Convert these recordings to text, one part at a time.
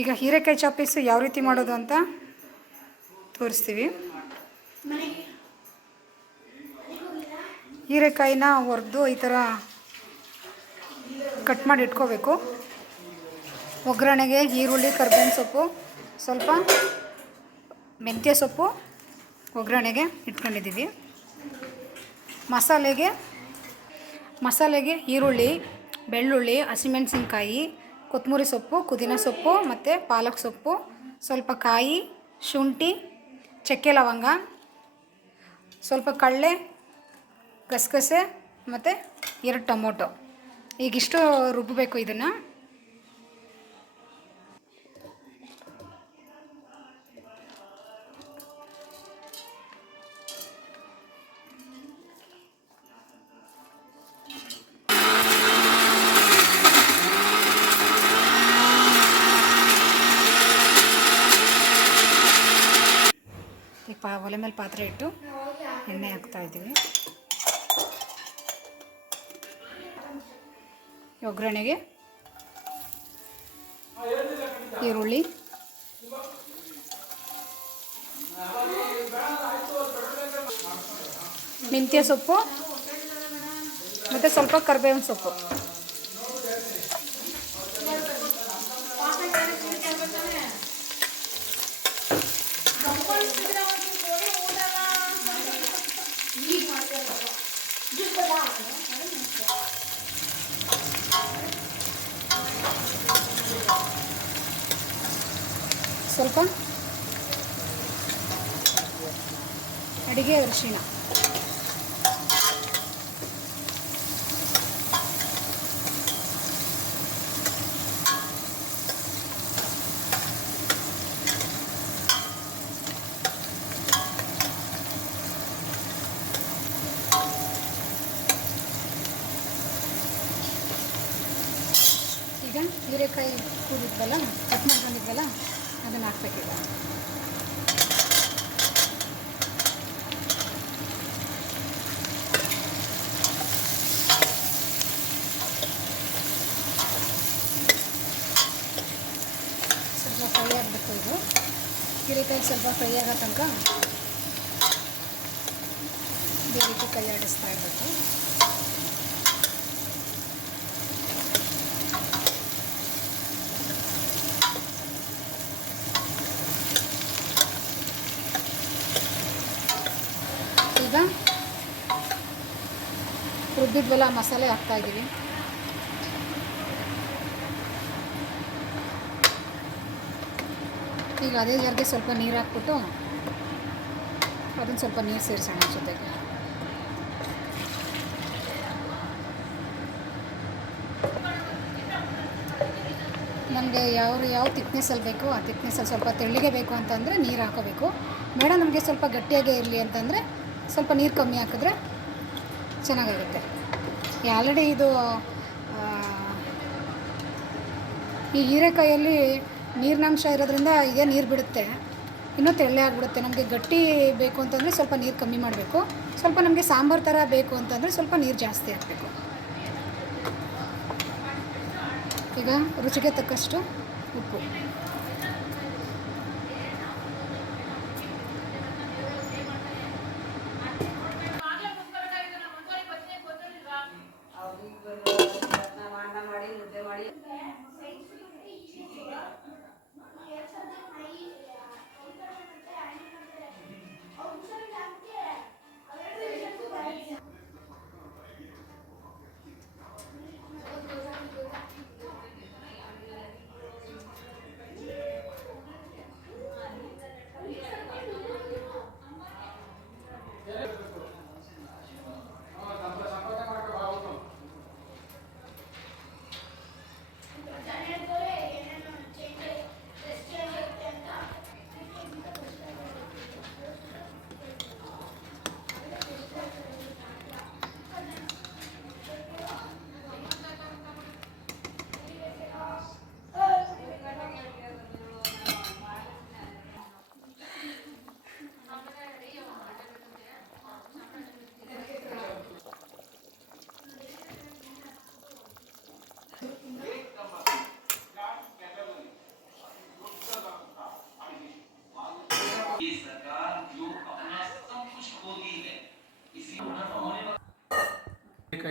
ಈಗ ಹೀರೆಕಾಯಿ ಚಾಪೀಸು ಯಾವ ರೀತಿ ಮಾಡೋದು ಅಂತ ತೋರಿಸ್ತೀವಿ. ಹೀರೆಕಾಯಿನ ಹೊಡೆದು ಈ ಥರ ಕಟ್ ಮಾಡಿ ಇಟ್ಕೋಬೇಕು. ಒಗ್ಗರಣೆಗೆ ಈರುಳ್ಳಿ, ಕರ್ಬೇವಿನ ಸೊಪ್ಪು, ಸ್ವಲ್ಪ ಮೆಂತ್ಯ ಸೊಪ್ಪು ಒಗ್ಗರಣೆಗೆ ಇಟ್ಕೊಂಡಿದ್ದೀವಿ. ಮಸಾಲೆಗೆ ಈರುಳ್ಳಿ, ಬೆಳ್ಳುಳ್ಳಿ, ಹಸಿಮೆಣಸಿನ್ಕಾಯಿ, ಕೊತ್ತಂಬರಿ ಸೊಪ್ಪು, ಪುದೀನ ಸೊಪ್ಪು ಮತ್ತು ಪಾಲಕ್ ಸೊಪ್ಪು, ಸ್ವಲ್ಪ ಕಾಯಿ, ಶುಂಠಿ, ಚಕ್ಕೆ ಲವಂಗ, ಸ್ವಲ್ಪ ಕಡಲೆ, ಗಸಗಸೆ ಮತ್ತು 2 ಟೊಮೊಟೊ. ಈಗಿಷ್ಟು ರುಬ್ಬಬೇಕು ಇದನ್ನು. ಒಲೆ ಮೇಲೆ ಪಾತ್ರೆ ಇಟ್ಟು ಎಣ್ಣೆ ಹಾಕ್ತಾಯಿದ್ದೀವಿ. ಒಗ್ಗರಣೆಗೆ ಈರುಳ್ಳಿ, ಮೆಂತ್ಯ ಸೊಪ್ಪು ಮತ್ತು ಸ್ವಲ್ಪ ಕರಿಬೇವಿನ ಸೊಪ್ಪು. ಸ್ವಲ್ಪ ಅಡಿಗೆ ಅರಿಶಿಣ, ಈಗ ಹೀರೆಕಾಯಿ ಕೂಡಿದ್ವಲ್ಲ, ಕಟ್ ಮಾಡ್ಕೊಂಡಿದ್ವಲ್ಲ, ಅದನ್ನು ಹಾಕ್ಬೇಕೀಗ. ಸ್ವಲ್ಪ ಫ್ರೈ ಆಗಬೇಕು. ಇದು ಹೀರೆಕಾಯಿ ಸ್ವಲ್ಪ ಫ್ರೈ ಆಗೋ ತನಕ ಇದೇ ರೀತಿ ಕೈ ಆಡಿಸ್ತಾ ಇರಬೇಕು. ಈಗ ರುಬ್ಬಿದ್ವಲ್ಲ ಮಸಾಲೆ ಹಾಕ್ತಾಯಿದ್ದೀವಿ. ಈಗ ಅದೇ ಜಾರಿಗೆ ಸ್ವಲ್ಪ ನೀರು ಹಾಕ್ಬಿಟ್ಟು ಅದನ್ನು ಸ್ವಲ್ಪ ನೀರು ಸೇರಿಸೋಣ ಜೊತೆಗೆ. ನಮಗೆ ಯಾವ ತಿಕ್ನೆಸ್ಸಲ್ಲಿ ಬೇಕು ಆ ತಿಕ್ನೆಸ್ಸಲ್ಲಿ, ಸ್ವಲ್ಪ ತೆಳ್ಳಗೆ ಬೇಕು ಅಂತಂದರೆ ನೀರು ಹಾಕೋಬೇಕು. ಬೇಡ ನಮಗೆ ಸ್ವಲ್ಪ ಗಟ್ಟಿಯಾಗೇ ಇರಲಿ ಅಂತಂದರೆ ಸ್ವಲ್ಪ ನೀರು ಕಮ್ಮಿ ಹಾಕಿದ್ರೆ ಚೆನ್ನಾಗಾಗುತ್ತೆ. ಆಲ್ರೆಡಿ ಇದು ಈ ಹೀರೆಕಾಯಲ್ಲಿ ನೀರಿನಂಶ ಇರೋದ್ರಿಂದ ಇದೇ ನೀರು ಬಿಡುತ್ತೆ, ಇನ್ನೂ ತೆಳ್ಳೆ ಆಗಿಬಿಡುತ್ತೆ. ನಮಗೆ ಗಟ್ಟಿ ಬೇಕು ಅಂತಂದರೆ ಸ್ವಲ್ಪ ನೀರು ಕಮ್ಮಿ ಮಾಡಬೇಕು. ಸ್ವಲ್ಪ ನಮಗೆ ಸಾಂಬಾರು ಥರ ಬೇಕು ಅಂತಂದರೆ ಸ್ವಲ್ಪ ನೀರು ಜಾಸ್ತಿ ಹಾಕಬೇಕು. ಈಗ ರುಚಿಗೆ ತಕ್ಕಷ್ಟು ಉಪ್ಪು,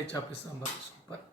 ತರಕಾರಿ ಚಾಪಿ ಸಾಂಬಾರು ಸೂಪರ್.